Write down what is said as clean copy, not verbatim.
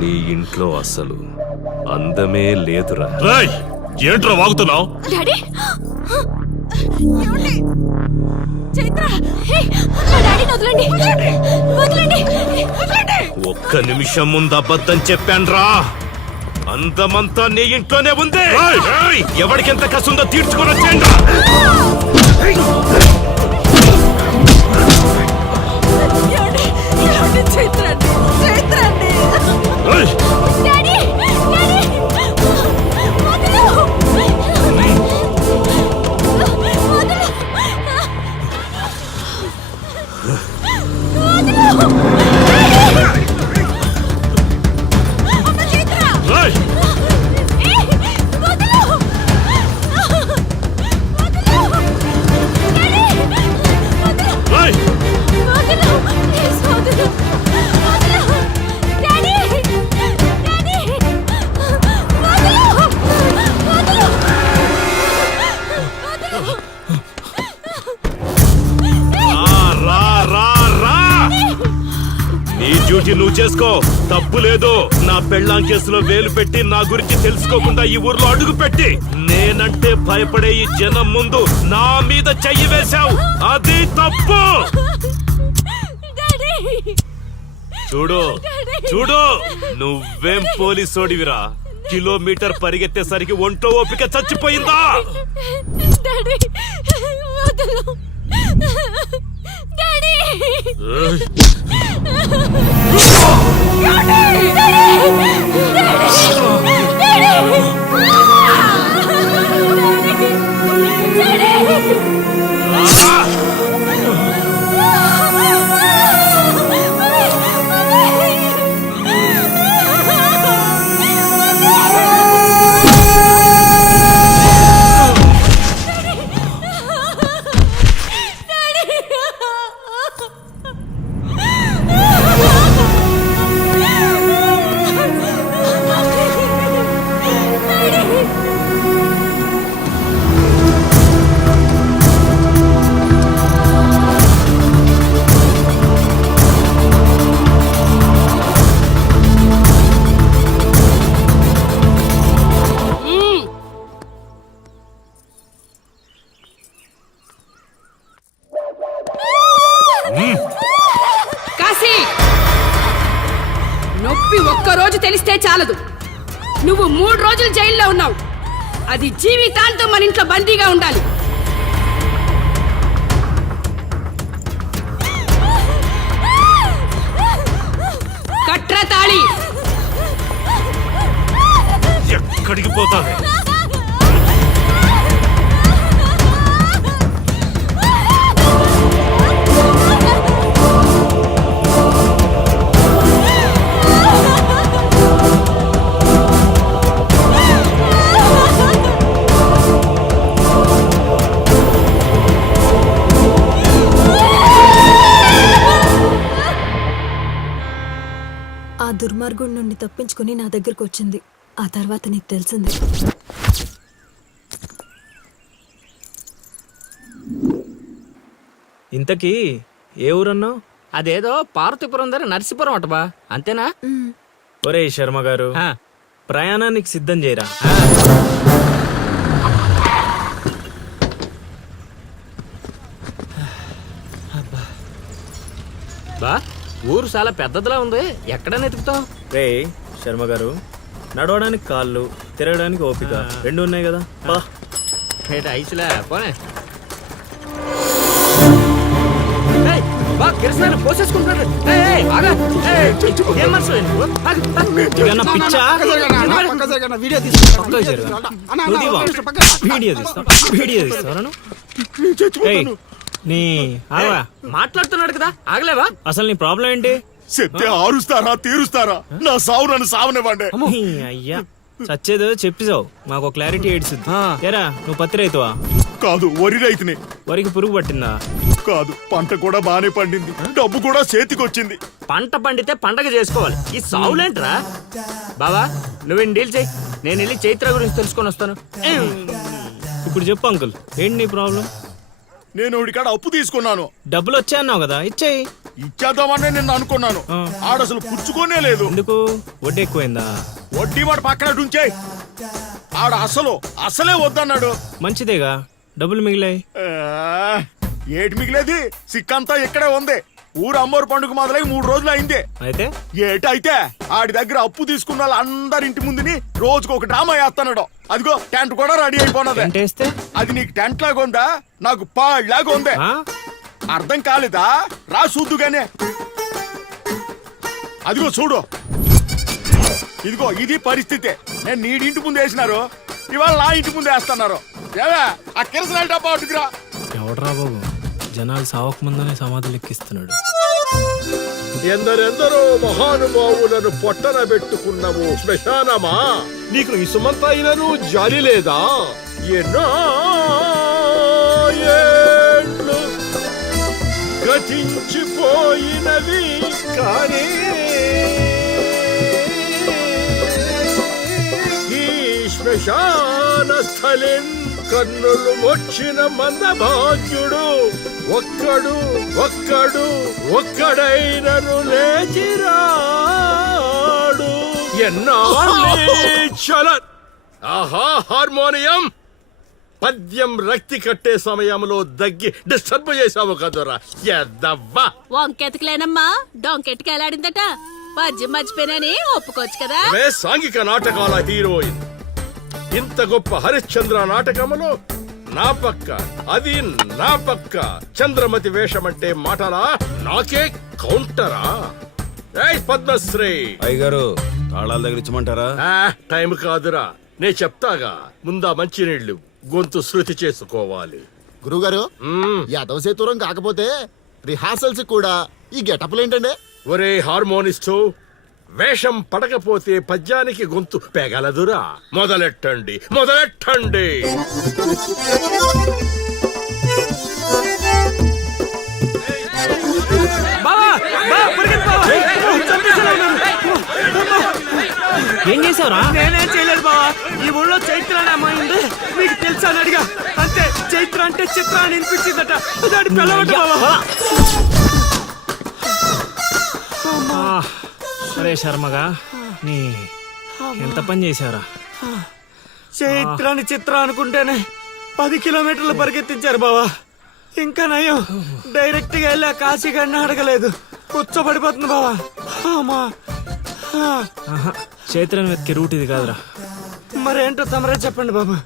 నీ ఇంట్లో అసలు అందమే లేదురా. ఏంట్రా వాగుతున్నావు? డాడీ ఏమండి? చైత్ర నా డాడీని వదలండి, వదలండి, వదలండి. ఒక్క నిమిషం ముందు అబద్ధం చెప్పాన్రా. అందమంతా నీ ఇంట్లోనే ఉంది. ఎవరికెంత కసుందో తీర్చుకొని వచ్చేయండి. చైత్ర చైత్ర డాడీ డాడీ వదలు, నువ్వు చేసుకో, తప్పు లేదు. నా పెళ్ళాం కేసులో వేలు పెట్టి నా గురించి తెలుసుకోకుండా ఈ ఊర్లో అడుగు పెట్టి నేనంటే భయపడే ఈ జనం ముందు నా మీద చెయ్యి వేశావు. అది తప్పు. చూడు చూడు, నువ్వేం పోలీసోడివిరా. కిలోమీటర్ పరిగెత్తేసరికి ఒంట్లో ఓపిక చచ్చిపోయిందా? నొప్పి ఒక్కరోజు తెలిస్తే చాలదు. నువ్వు 3 రోజులు జైల్లో ఉన్నావు. అది జీవితాంతం మన ఇంట్లో బందీగా ఉండాలి. కట్రా తాళి. ఎక్కడికి పోతావే? ఆ దుర్మార్గుడి నుండి తప్పించుకుని నా దగ్గరకు వచ్చింది. ఆ తర్వాత నీకు తెలిసింది. ఇంతకీ ఏ ఊరన్నావు? అదేదో పార్వతీపురం దగ్గర నరసీపురం అటబా, అంతేనా? ఒరే శర్మ గారు, ప్రయాణానికి సిద్ధం చేయరా. బా ఊరు చాలా పెద్దదిలా ఉంది. ఎక్కడైనా ఎతుకుతావు? రే శర్మ గారు, నడవడానికి కాళ్ళు, తిరగడానికి ఓపిక 2 ఉన్నాయి కదా. ఐసులే పోనే. పోసేసుకుంటాడు. మాట్లాడుతున్నాడు కదా, ఆగలేవా? అసలు నీ ప్రాబ్లం ఏంటి? చెప్తే ఆరుస్తారా తీరుస్తారా? నా సావు నన్ను సావనివ్వండి. అయ్యా చచ్చేదో చెప్పిసావు, మాకు క్లారిటీ ఏడ్చింది. ఏరా నువ్వు పత్తి రైతువా? కాదు, వరి రైతుని. వరికి పురుగు పట్టిందా? కాదు, పంట కూడా బానే పండింది, డబ్బు కూడా చేతికొచ్చింది. పంట పండితే పండగ చేసుకోవాలి. ఈ సావులేంట్రా? బావా నువ్వు డీల్ చేయి, నేను వెళ్ళి చైత్ర గురించి తెలుసుకొని వస్తాను. ఇప్పుడు చెప్పు అంకుల్, ఏంటి నీ ప్రాబ్లం? నేను కాడ అప్పు తీసుకున్నాను. డబ్బులు వచ్చాయన్నావు కదా, ఇచ్చేయి. ఇచ్చేద్దామని నిన్ను అనుకున్నాను ఆడసలు పుచ్చుకోనే లేదు. ఎందుకు వడ్డీ ఎక్కువైందా? వడ్డీ మాట పక్కన ఉంచేయ్. ఆడ అసలే వద్దన్నాడు. మంచిదేగా, డబ్బులు మిగిలాయి. ఆ, ఏటి మిగిలేది? సిక్కంతా ఇక్కడే ఉంది. ఊరు అమ్మోరు పండుగ మొదలై 3 రోజులు అయింది. అయితే ఏటైతే ఆడి దగ్గర అప్పు తీసుకున్న వాళ్ళందరి ఇంటి ముందుని రోజుకు ఒక డ్రామా వేస్తున్నాడు. అదిగో టెంట్ కూడా రెడీ అయిపోయినది. టెంట్ వేస్తే అది నీకు టెంట్ లాగా ఉందా, నాకు పాళ్ళలాగా ఉంది. ఆ? అర్థం కాలేదా? రా చూద్దుగానే. అదిగో చూడు, ఇదిగో ఇది పరిస్థితి. నేను నీ ఇంటి ముందు వేసినారు, ఇవాళ నా ఇంటి ముందు వేస్తున్నారు. ఏవే ఆ కిరసనాల డబ్బా అటుకురా. ఎవడరా బాబు, జనాలు సావక ముందనే సమాధులు ఎక్కిస్తున్నాడు. ఎందరెందరో మహానుభావులను పొట్టన పెట్టుకున్నావు శ్మశానమా, నీకు ఇసుమంతైనను జాలి లేదా? ఎన్నో ఏండ్లు గతించిపోయినవి కానీ ఈ శ్మశాన స్థలిం కన్నులు వచ్చిన మందభాగ్యుడు ఒక్కడైనను లేచిరాడు. ఎన్నాళ్ళ ఆహా హార్మోనియం పద్యం రక్తి కట్టే సమయంలో దగ్గి డిస్టర్బ్ చేసావు కదరా ఎద్దవ్వా. వంకెతకలేనమ్మా డొంకెట్టుకు ఎలాడిందట. పద్యం మర్చిపోయినని ఒప్పుకోవచ్చు కదా. సాంఘిక నాటకాల హీరోయిన్ ఇంత గొప్ప హరిశ్చంద్ర నాటకములో నా పక్క చంద్రమతి వేషమంటే మాటలా, నాకే కౌంటరా? పద్మశ్రీ అయ్యగారు తాళాల దగ్గర ఇచ్చమంటారా? టైం కాదురా, నే చెప్తాగా. ముందా మంచినీళ్లు, గొంతు శృతి చేసుకోవాలి. గురుగారు యాదవ సేతురం కాకపోతే రిహార్సల్స్ కూడా ఈ గెటప్లు ఏంటండి? ఒరే హార్మోనిస్టు, వేషం పడకపోతే పద్యానికి గొంతు పెగలదురా. మొదలెట్టండి. ఏం చేసావురా? నేనేం చేయలేదు బావా. ఈ ఊళ్ళో చైత్ర అనే అమ్మాయి ఉంది, మీకు తెలుసా అని అడిగా. అంతే, చైత్ర అంటే చిత్ర అని వినిపించిందట. దాని పిల్లవట బావా. అరే శర్మగా, నీ ఎంత పని చేశారా? చైత్రాన్ని చిత్ర అనుకుంటేనే 10 కిలోమీటర్లు పరిగెత్తించారు బావా. ఇంకా నయం, డైరెక్ట్ గా వెళ్ళి ఆ కాశీగాడిని అడగలేదు. కూర్చోబడిపోతుంది బావా. చైత్రను వెతికే రూట్ ఇది కాదురా. మరేంటో తమరే చెప్పండి బాబా.